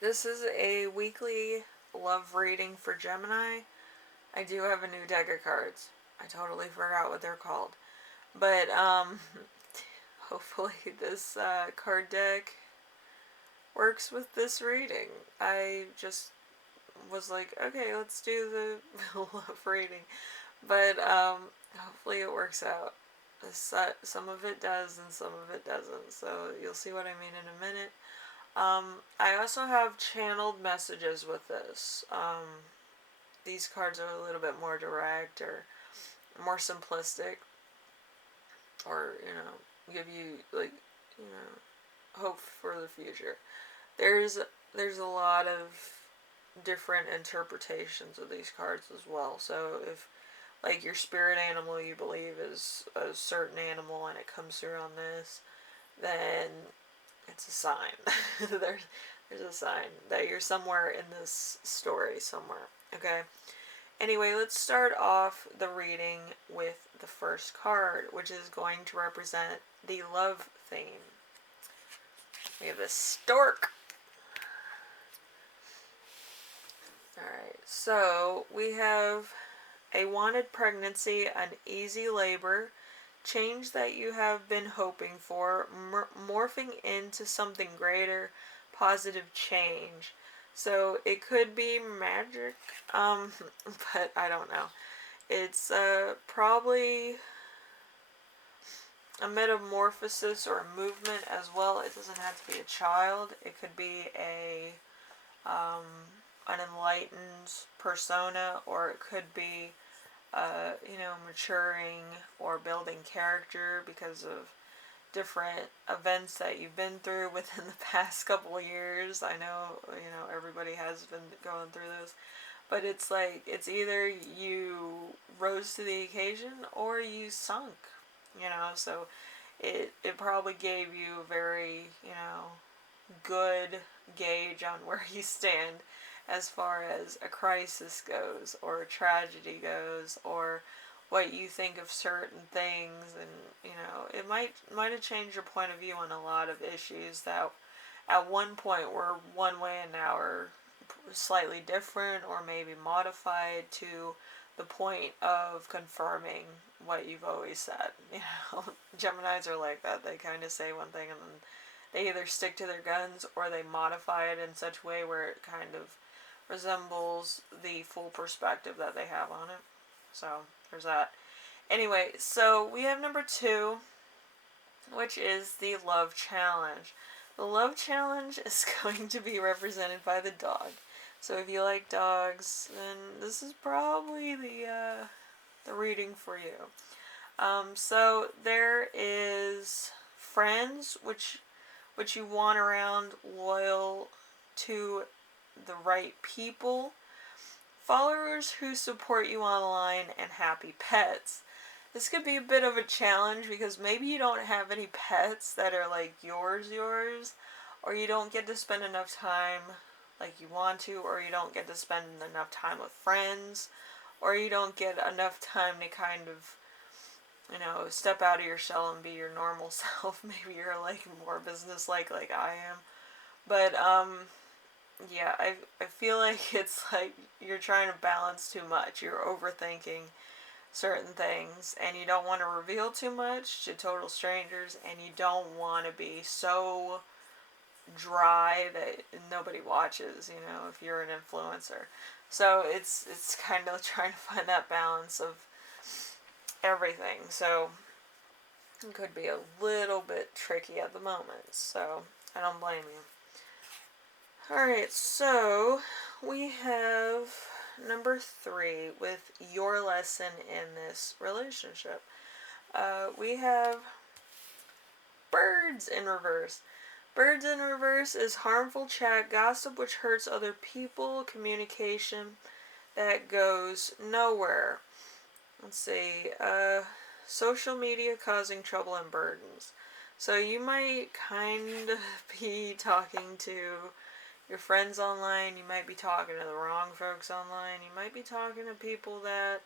This is a weekly love reading for Gemini. I do have a new deck of cards. I totally forgot what they're called. But, hopefully this card deck works with this reading. I just was like, okay, let's do the love reading. But, hopefully it works out. Some of it does and some of it doesn't. So you'll see what I mean in a minute. I also have channeled messages with this. These cards are a little bit more direct or more simplistic, or give you hope for the future. There's a lot of different interpretations of these cards as well. So if like your spirit animal you believe is a certain animal and it comes through on this, then it's a sign. there's a sign that you're somewhere in this story somewhere. Okay. Anyway, let's start off the reading with the first card, which is going to represent the love theme. We have a stork. Alright, so we have a wanted pregnancy, an easy labor, change that you have been hoping for, morphing into something greater, positive change. So it could be magic, but I don't know. It's probably a metamorphosis or a movement as well. It doesn't have to be a child. It could be an enlightened persona, or it could be maturing or building character because of different events that you've been through within the past couple of years. I know, everybody has been going through this, but it's like, it's either you rose to the occasion or you sunk, so it probably gave you a very, good gauge on where you stand as far as a crisis goes, or a tragedy goes, or what you think of certain things. And it might have changed your point of view on a lot of issues that at one point were one way and now are slightly different, or maybe modified to the point of confirming what you've always said. Geminis are like that. They kind of say one thing and then they either stick to their guns or they modify it in such a way where it kind of resembles the full perspective that they have on it. So there's that. Anyway, so we have number 2, which is the love challenge. The love challenge is going to be represented by the dog. So if you like dogs, then this is probably the reading for you. So there is friends, which you want around, loyal to the right people, followers who support you online, and happy pets. This could be a bit of a challenge because maybe you don't have any pets that are like yours, or you don't get to spend enough time like you want to, or you don't get to spend enough time with friends, or you don't get enough time to kind of, step out of your shell and be your normal self. Maybe you're like more business-like I am. But, yeah, I feel like it's like you're trying to balance too much. You're overthinking certain things, and you don't want to reveal too much to total strangers, and you don't want to be so dry that nobody watches, if you're an influencer. So it's kind of trying to find that balance of everything. So it could be a little bit tricky at the moment, so I don't blame you. Alright, so we have number 3 with your lesson in this relationship. We have birds in reverse. Birds in reverse is harmful chat, gossip which hurts other people, communication that goes nowhere. Let's see, social media causing trouble and burdens. So you might kind of be talking to your friends online, you might be talking to the wrong folks online, you might be talking to people that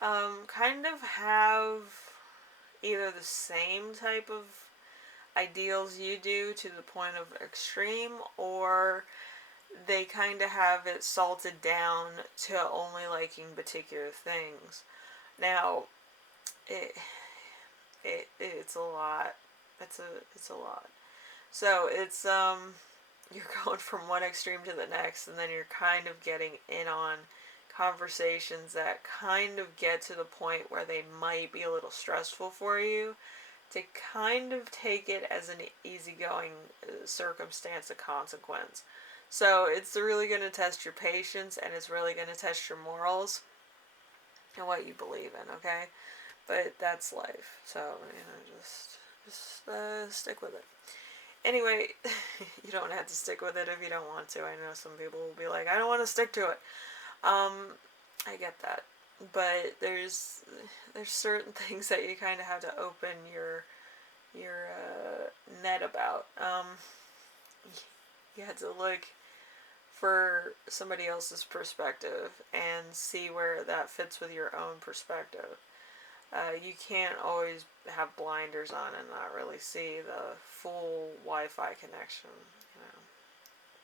kind of have either the same type of ideals you do to the point of extreme, or they kind of have it salted down to only liking particular things. Now, it, it's a lot. It's a lot. So it's you're going from one extreme to the next, and then you're kind of getting in on conversations that kind of get to the point where they might be a little stressful for you, to kind of take it as an easygoing circumstance, a consequence. So it's really going to test your patience, and it's really going to test your morals and what you believe in, okay? But that's life. So, just stick with it. Anyway, you don't have to stick with it if you don't want to. I know some people will be like, I don't want to stick to it. I get that. But there's certain things that you kind of have to open your net about. You have to look for somebody else's perspective and see where that fits with your own perspective. You can't always have blinders on and not really see the full Wi-Fi connection.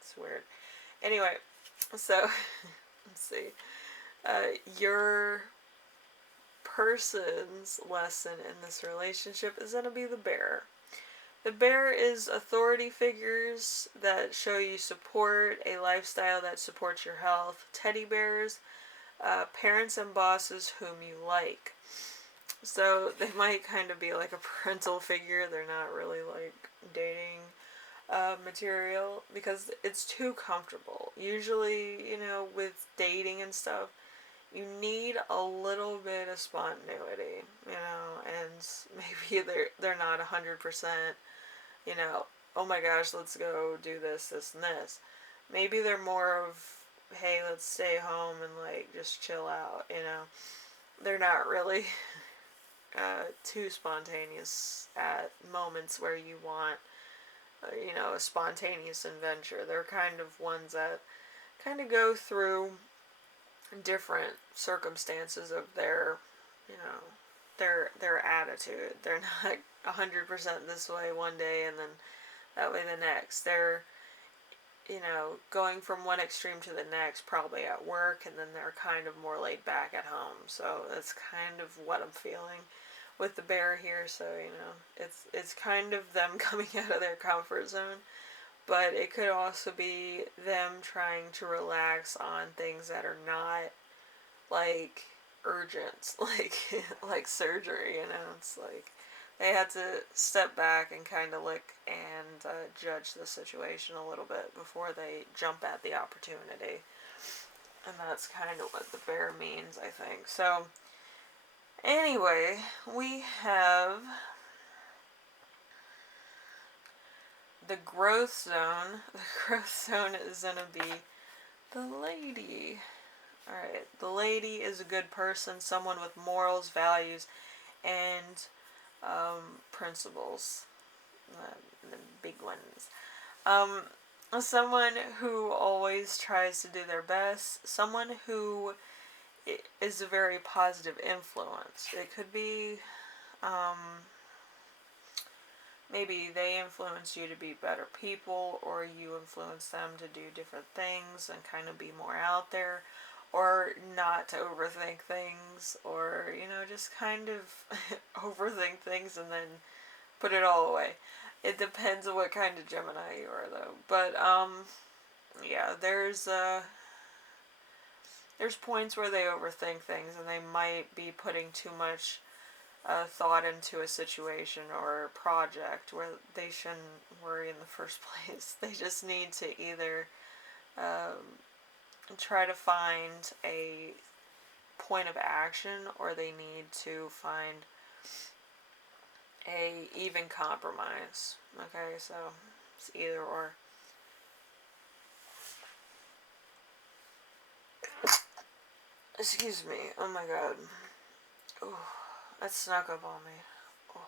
It's weird. Anyway, so let's see. Your person's lesson in this relationship is going to be the bear. The bear is authority figures that show you support, a lifestyle that supports your health, teddy bears, parents and bosses whom you like. So they might kind of be like a parental figure. They're not really like dating material because it's too comfortable. Usually, with dating and stuff, you need a little bit of spontaneity, and maybe they're not 100%, oh my gosh, let's go do this, and this. Maybe they're more of, hey, let's stay home and like just chill out, They're not really too spontaneous at moments where you want, a spontaneous adventure. They're kind of ones that kind of go through different circumstances of their, their attitude. They're not 100% this way one day and then that way the next. They're, going from one extreme to the next, probably at work, and then they're kind of more laid back at home. So that's kind of what I'm feeling with the bear here. So, it's kind of them coming out of their comfort zone, but it could also be them trying to relax on things that are not like urgent, like surgery, It's like they had to step back and kind of look and judge the situation a little bit before they jump at the opportunity. And that's kind of what the bear means, I think. So, anyway, we have the growth zone. The growth zone is going to be the lady. Alright, the lady is a good person, someone with morals, values, and principles. The big ones. Someone who always tries to do their best. Someone who is a very positive influence. It could be maybe they influence you to be better people, or you influence them to do different things and kind of be more out there, or not to overthink things, or, just kind of overthink things and then put it all away. It depends on what kind of Gemini you are, though. But, yeah, there's points where they overthink things, and they might be putting too much thought into a situation or a project where they shouldn't worry in the first place. They just need to either try to find a point of action, or they need to find a even compromise. Okay, so it's either or. Excuse me. Oh my god. Oh, that snuck up on me. Oh.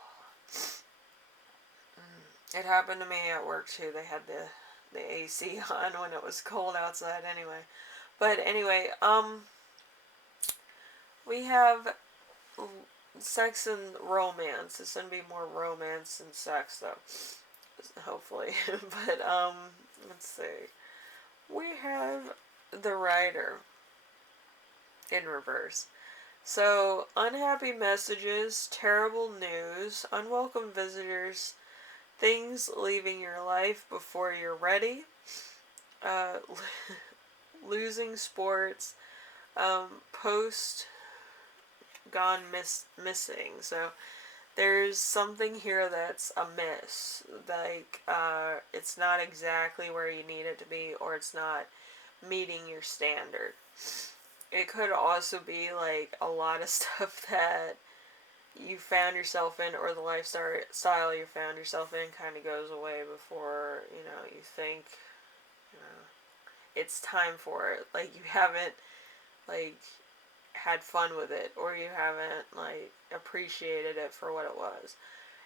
It happened to me at work too. They had the AC on when it was cold outside anyway. But anyway, we have sex and romance. It's gonna be more romance and sex though, hopefully. But let's see. we have the Rider in reverse. So, unhappy messages, terrible news, unwelcome visitors, things leaving your life before you're ready, uh, losing sports, post missing. So, there's something here that's amiss. Like, it's not exactly where you need it to be, or it's not meeting your standard. It could also be like a lot of stuff that you found yourself in, or the lifestyle you found yourself in kind of goes away before, you think, you know, it's time for it. Like, you haven't, like, had fun with it, or you haven't, like, appreciated it for what it was.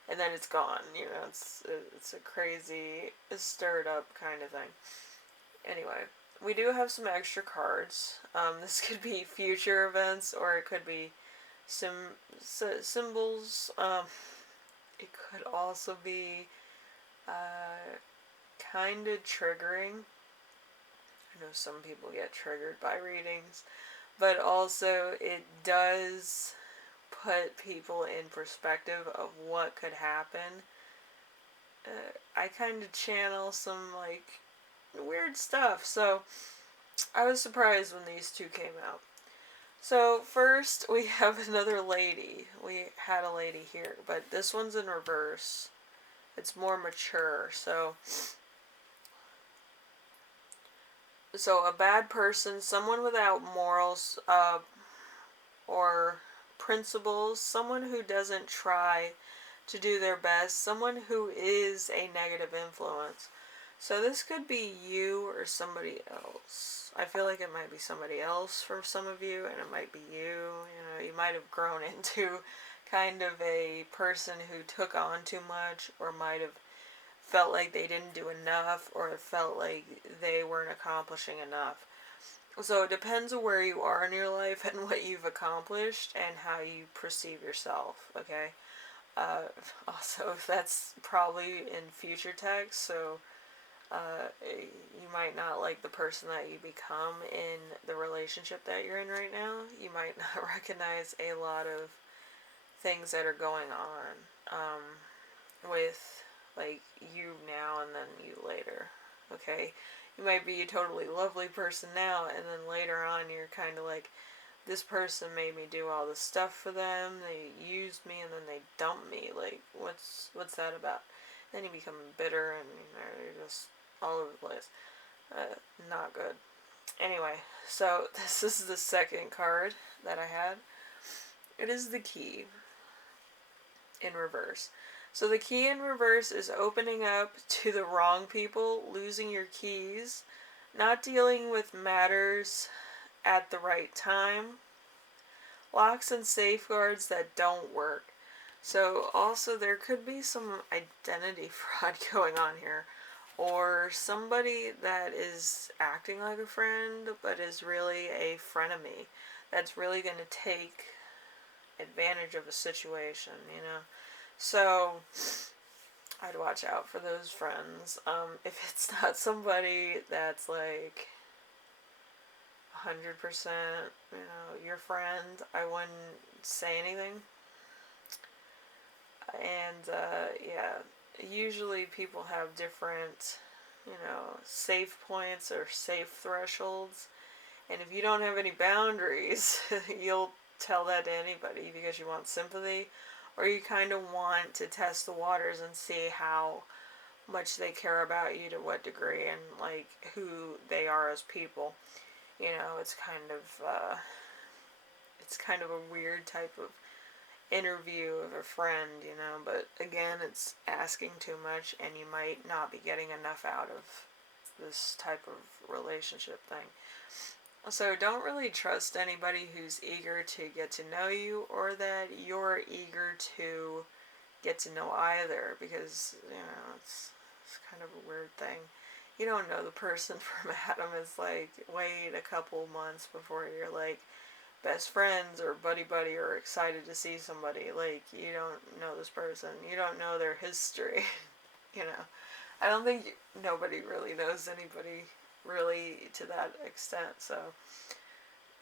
And then it's gone, it's a crazy, stirred up kind of thing. Anyway, we do have some extra cards. This could be future events, or it could be symbols. It could also be kind of triggering. I know some people get triggered by readings, but also it does put people in perspective of what could happen. I kind of channel some, like, weird stuff, so I was surprised when these two came out. So first we have another lady. We had a lady here, but this one's in reverse. It's more mature. So a bad person, someone without morals or principles, someone who doesn't try to do their best, someone who is a negative influence. So this could be you or somebody else. I feel like it might be somebody else for some of you, and it might be you. You might have grown into kind of a person who took on too much, or might have felt like they didn't do enough, or felt like they weren't accomplishing enough. So it depends on where you are in your life and what you've accomplished and how you perceive yourself, okay? Also, that's probably in future text, so you might not like the person that you become in the relationship that you're in right now. You might not recognize a lot of things that are going on with, like, you now and then you later, okay? You might be a totally lovely person now, and then later on you're kind of like, this person made me do all this stuff for them, they used me, and then they dumped me. Like, what's that about? Then you become bitter, and you're just all over the place. Not good. Anyway, so this is the second card that I had. It is the Key in reverse. So the Key in reverse is opening up to the wrong people, losing your keys, not dealing with matters at the right time, locks and safeguards that don't work. So also there could be some identity fraud going on here, or somebody that is acting like a friend but is really a frenemy that's really going to take advantage of a situation, So I'd watch out for those friends. If it's not somebody that's like 100%, your friend, I wouldn't say anything. And, yeah, usually people have different, safe points or safe thresholds. And if you don't have any boundaries, you'll tell that to anybody because you want sympathy, or you kind of want to test the waters and see how much they care about you, to what degree, and, like, who they are as people. It's kind of a weird type of interview of a friend, but again, it's asking too much, and you might not be getting enough out of this type of relationship thing. So don't really trust anybody who's eager to get to know you, or that you're eager to get to know either, because, it's kind of a weird thing. You don't know the person from Adam. It's like, wait a couple months before you're, like, best friends or buddy or excited to see somebody. Like, you don't know this person. You don't know their history. I don't think nobody really knows anybody really to that extent. So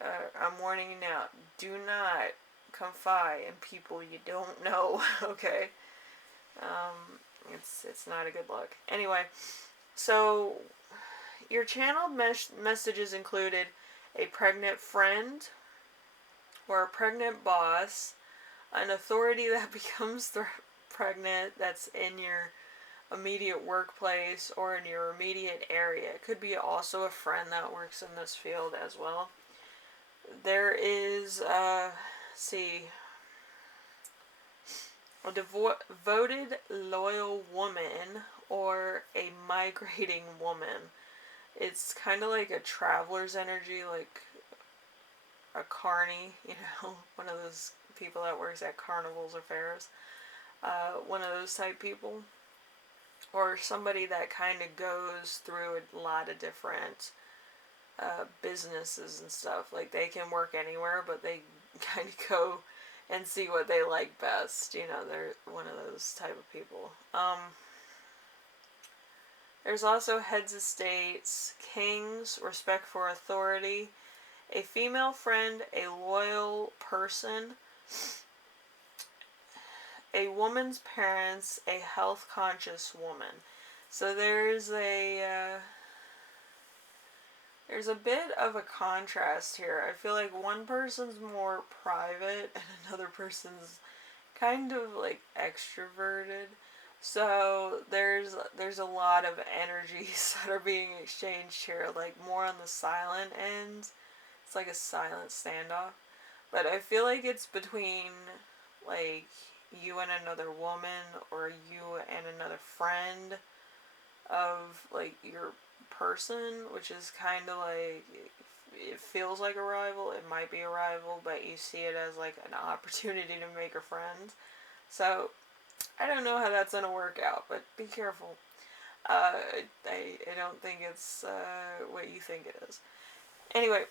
I'm warning you now. Do not confide in people you don't know. Okay. It's not a good look. Anyway, so your channeled messages included a pregnant friend or a pregnant boss, an authority that becomes pregnant that's in your immediate workplace or in your immediate area. It could be also a friend that works in this field as well. There is, see, a devoted, loyal woman or a migrating woman. It's kind of like a traveler's energy, like a carny, one of those people that works at carnivals or fairs. One of those type people. Or somebody that kind of goes through a lot of different businesses and stuff. Like they can work anywhere, but they kind of go and see what they like best. They're one of those type of people. There's also heads of states, kings, respect for authority, a female friend, a loyal person, a woman's parents, a health conscious woman. So there's a bit of a contrast here. I feel like one person's more private and another person's kind of like extroverted. So there's a lot of energies that are being exchanged here, like more on the silent end. It's like a silent standoff. But I feel like it's between like you and another woman or you and another friend of like your person, which is kind of like, it feels like a rival, it might be a rival, but you see it as like an opportunity to make a friend. So I don't know how that's gonna work out, but be careful. I don't think it's what you think it is. Anyway,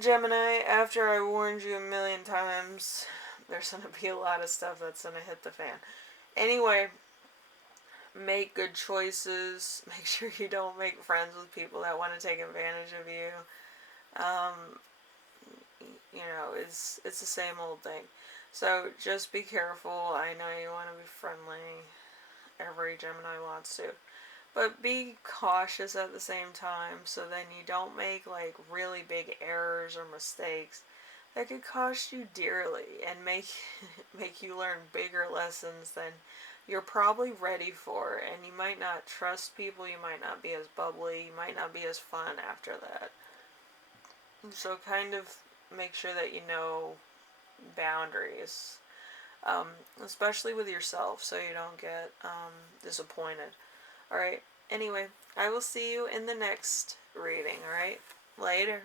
Gemini, after I warned you a million times, there's gonna be a lot of stuff that's gonna hit the fan. Anyway, make good choices. Make sure you don't make friends with people that want to take advantage of you. It's the same old thing. So just be careful. I know you want to be friendly. Every Gemini wants to. But be cautious at the same time, so then you don't make like really big errors or mistakes that could cost you dearly and make you learn bigger lessons than you're probably ready for. And you might not trust people, you might not be as bubbly, you might not be as fun after that. So kind of make sure that you know boundaries, especially with yourself, so you don't get disappointed. Alright, anyway, I will see you in the next reading, alright? Later.